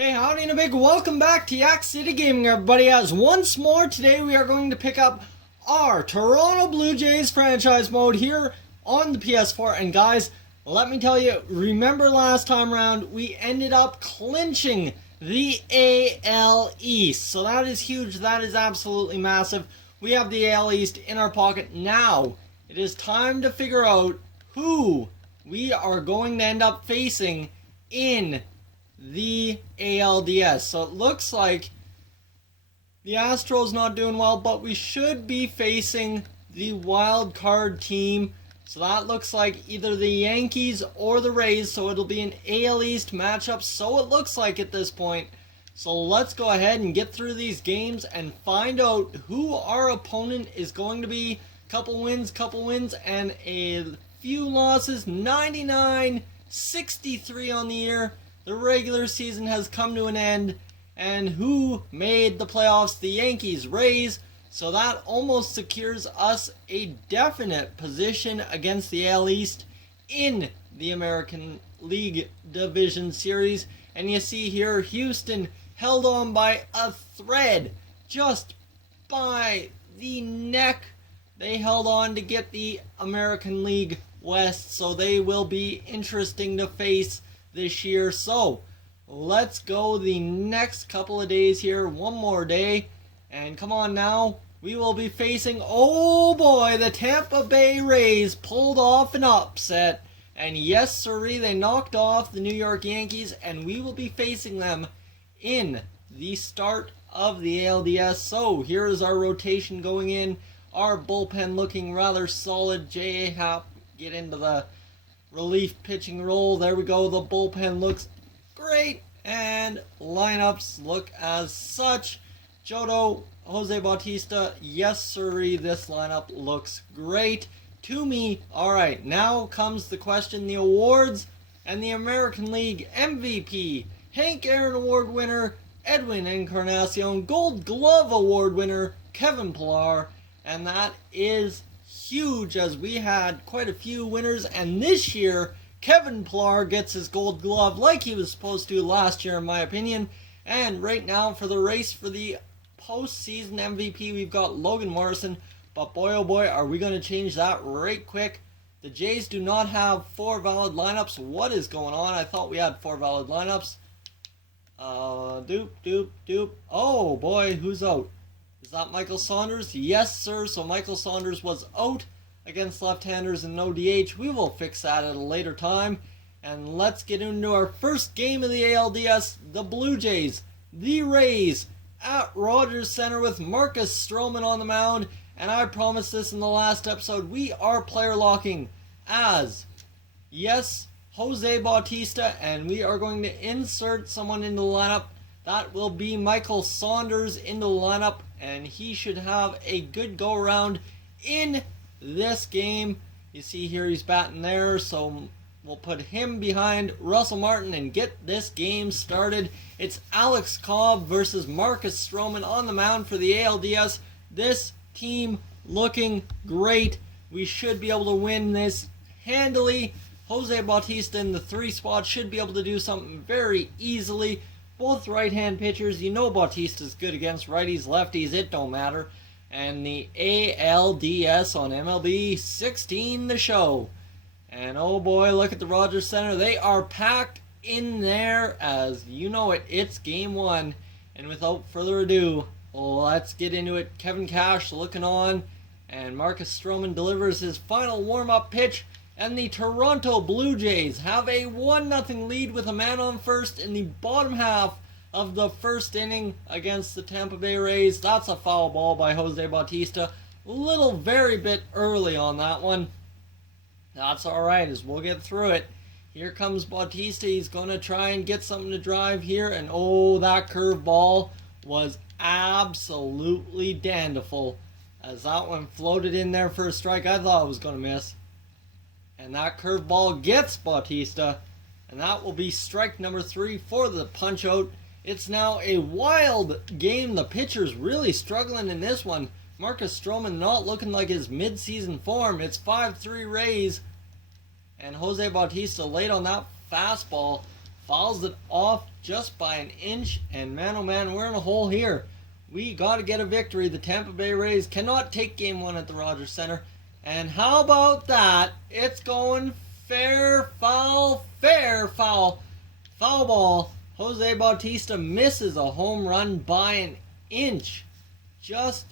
Hey, howdy and a big welcome back to Yak-City Gaming, everybody, as once more today we are going to pick up our Toronto Blue Jays franchise mode here on the PS4. And guys, let me tell you, remember last time around we ended up clinching the AL East. So that is huge, that is absolutely massive. We have the AL East in our pocket. Now, it is time to figure out who we are going to end up facing in the ALDS. So it looks like the Astros not doing well, but we should be facing the wild card team. So that looks like either the Yankees or the Rays. So it'll be an AL East matchup. So it looks like at this point. So let's go ahead and get through these games and find out who our opponent is going to be. Couple wins, and a few losses. 99-63 on the year. The regular season has come to an end, and who made the playoffs? The Yankees, Rays. So that almost secures us a definite position against the AL East in the American League Division Series. And you see here, Houston held on by a thread, just by the neck. They held on to get the American League West, so they will be interesting to face this year. So let's go the next couple of days here, one more day, and come on now, we will be facing, oh boy, the Tampa Bay Rays pulled off an upset, and yes sirree, they knocked off the New York Yankees, and we will be facing them in the start of the ALDS. So here is our rotation going in, our bullpen looking rather solid. J.A. Happ get into the relief pitching role. There we go. The bullpen looks great, and lineups look as such. Jodo, Jose Bautista, yes sirree, this lineup looks great to me. Alright, now comes the question, the awards, and the American League MVP, Hank Aaron Award winner, Edwin Encarnacion, Gold Glove Award winner, Kevin Pillar, and that is huge, as we had quite a few winners, and this year Kevin Pillar gets his Gold Glove like he was supposed to last year in my opinion. And right now for the race for the postseason MVP, we've got Logan Morrison, but boy oh boy, are we going to change that right quick. The Jays do not have 4 valid lineups. What is going on? I thought we had 4 valid lineups. Oh boy, who's out? Is that Michael Saunders? Yes, sir. So Michael Saunders was out against left-handers and no DH. We will fix that at a later time. And let's get into our first game of the ALDS. The Blue Jays, the Rays, at Rogers Center with Marcus Stroman on the mound. And I promised this in the last episode, we are player locking as, yes, Jose Bautista. And we are going to insert someone into the lineup. That will be Michael Saunders into the lineup, and he should have a good go-around in this game. You see here he's batting there, so we'll put him behind Russell Martin and get this game started. It's Alex Cobb versus Marcus Stroman on the mound for the ALDS. This team looking great. We should be able to win this handily. Jose Bautista in the 3 spot should be able to do something very easily. Both right-hand pitchers, you know Bautista's good against righties, lefties, it don't matter. And the ALDS on MLB 16 The Show. And oh boy, look at the Rogers Center. They are packed in there, as you know it. It's game 1. And without further ado, let's get into it. Kevin Cash looking on, and Marcus Stroman delivers his final warm-up pitch. And the Toronto Blue Jays have a 1-0 lead with a man on first in the bottom half of the first inning against the Tampa Bay Rays. That's a foul ball by Jose Bautista. Very bit early on that one. That's alright, as we'll get through it. Here comes Bautista. He's going to try and get something to drive here. And oh, that curveball was absolutely dandifull, as that one floated in there for a strike. I thought it was going to miss. And that curveball gets Bautista. And that will be strike number 3 for the punch-out. It's now a wild game. The pitcher's really struggling in this one. Marcus Stroman not looking like his mid-season form. It's 5-3 Rays. And Jose Bautista late on that fastball. fouls it off just by an inch, and man oh man, we're in a hole here. We got to get a victory. The Tampa Bay Rays cannot take game 1 at the Rogers Center. And how about that? It's going fair, foul, foul ball. Jose Bautista misses a home run by an inch. Just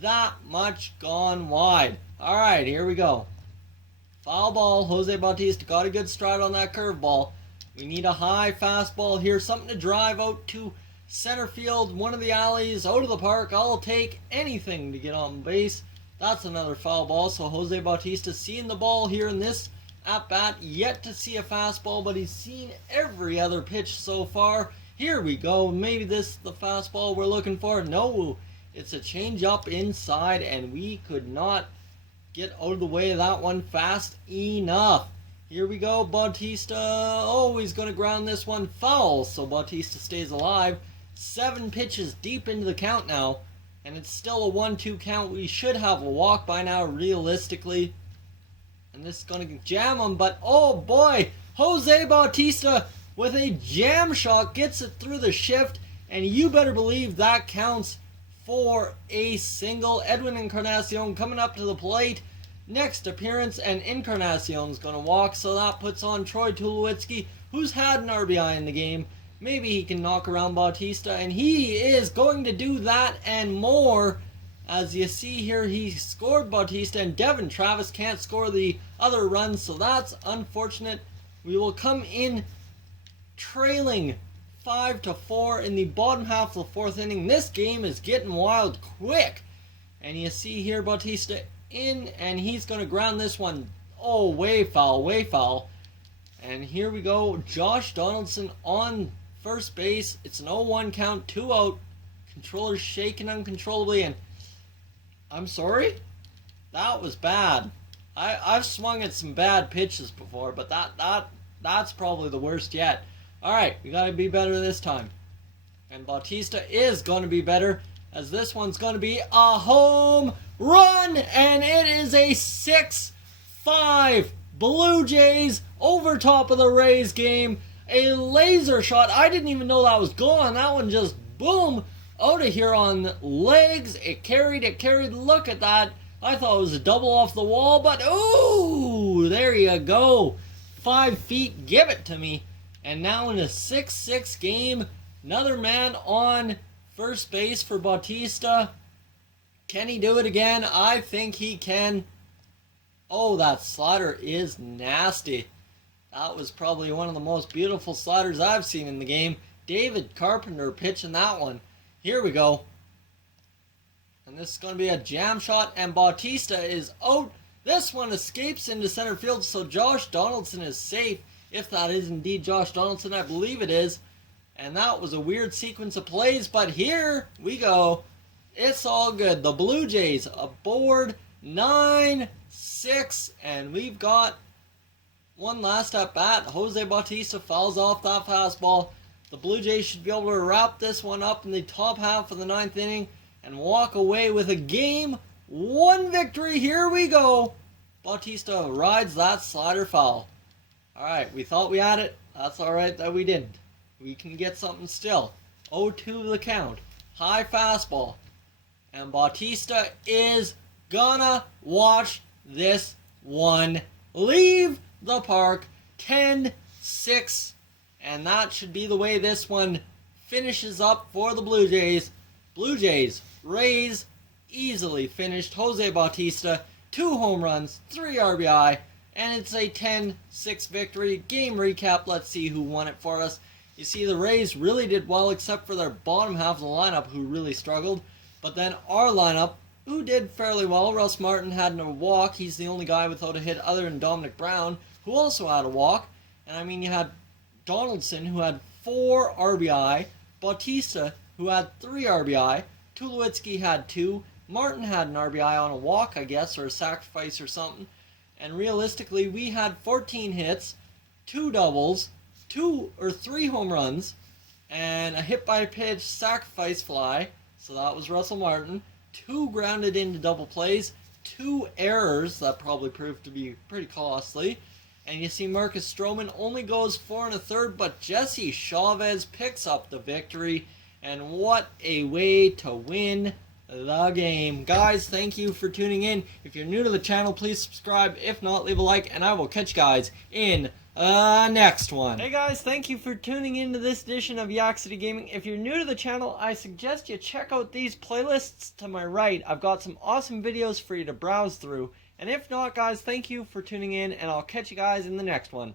that much gone wide. Alright, here we go. Foul ball. Jose Bautista got a good stride on that curveball. We need a high fastball here. Something to drive out to center field. One of the alleys out of the park. I'll take anything to get on base. That's another foul ball. So Jose Bautista seeing the ball here in this at bat. Yet to see a fastball, but he's seen every other pitch so far. Here we go. Maybe this is the fastball we're looking for. No, it's a change up inside, and we could not get out of the way of that one fast enough. Here we go. Bautista. Oh, he's going to ground this one foul. So Bautista stays alive. 7 pitches deep into the count now. And it's still a 1-2 count. We should have a walk by now, realistically. And this is going to jam him. But, oh boy, Jose Bautista with a jam shot gets it through the shift. And you better believe that counts for a single. Edwin Encarnacion coming up to the plate. Next appearance, and Encarnacion's going to walk. So that puts on Troy Tulowitzki, who's had an RBI in the game. Maybe he can knock around Bautista, and he is going to do that and more. As you see here, he scored Bautista, and Devin Travis can't score the other runs, so that's unfortunate. We will come in trailing 5-4 in the bottom half of the 4th inning. This game is getting wild quick. And you see here Bautista in, and he's going to ground this one. Oh, way foul, way foul. And here we go. Josh Donaldson on first base. It's an 0-1 count, 2 out. Controller's shaking uncontrollably, and I'm sorry? That was bad. I've swung at some bad pitches before, but that's probably the worst yet. Alright, we gotta be better this time. And Bautista is gonna be better, as this one's gonna be a home run, and it is a 6-5 Blue Jays over top of the Rays game. A laser shot. I didn't even know that was gone. That one just boom out of here on legs. It carried. Look at that. I thought it was a double off the wall, but ooh, there you go. 5 feet, give it to me. And now in a 6-6 game, another man on first base for Bautista. Can he do it again? I think he can. Oh, that slider is nasty. That was probably one of the most beautiful sliders I've seen in the game. David Carpenter pitching that one. Here we go. And this is going to be a jam shot, and Bautista is out. This one escapes into center field, so Josh Donaldson is safe. If that is indeed Josh Donaldson, I believe it is. And that was a weird sequence of plays, but here we go. It's all good. The Blue Jays aboard 9-6, and we've got one last at bat. Jose Bautista fouls off that fastball. The Blue Jays should be able to wrap this one up in the top half of the 9th inning and walk away with a Game 1 victory. Here we go. Bautista rides that slider foul. Alright, we thought we had it. That's alright that we didn't. We can get something still. 0-2 the count. High fastball. And Bautista is gonna watch this one leave the park. 10-6. And that should be the way this one finishes up for the Blue Jays. Blue Jays, Rays, easily finished. Jose Bautista, 2 home runs, 3 RBI, and it's a 10-6 victory. Game recap, let's see who won it for us. You see, the Rays really did well, except for their bottom half of the lineup, who really struggled. But then our lineup, who did fairly well. Russ Martin had no walk. He's the only guy without a hit other than Dominic Brown, who also had a walk. And I mean, you had Donaldson, who had 4 RBI. Bautista, who had 3 RBI. Tulowitzki had 2. Martin had an RBI on a walk, I guess, or a sacrifice or something. And realistically, we had 14 hits, 2 doubles, 2 or 3 home runs, and a hit by pitch sacrifice fly. So that was Russell Martin. 2 grounded into double plays, 2 errors that probably proved to be pretty costly. And you see Marcus Stroman only goes 4 1/3, but Jesse Chavez picks up the victory. And what a way to win the game. Guys, thank you for tuning in. If you're new to the channel, please subscribe. If not, leave a like, and I will catch you guys in the next one. Hey guys, thank you for tuning in to this edition of Yak-City Gaming. If you're new to the channel, I suggest you check out these playlists to my right. I've got some awesome videos for you to browse through. And if not, guys, thank you for tuning in, and I'll catch you guys in the next one.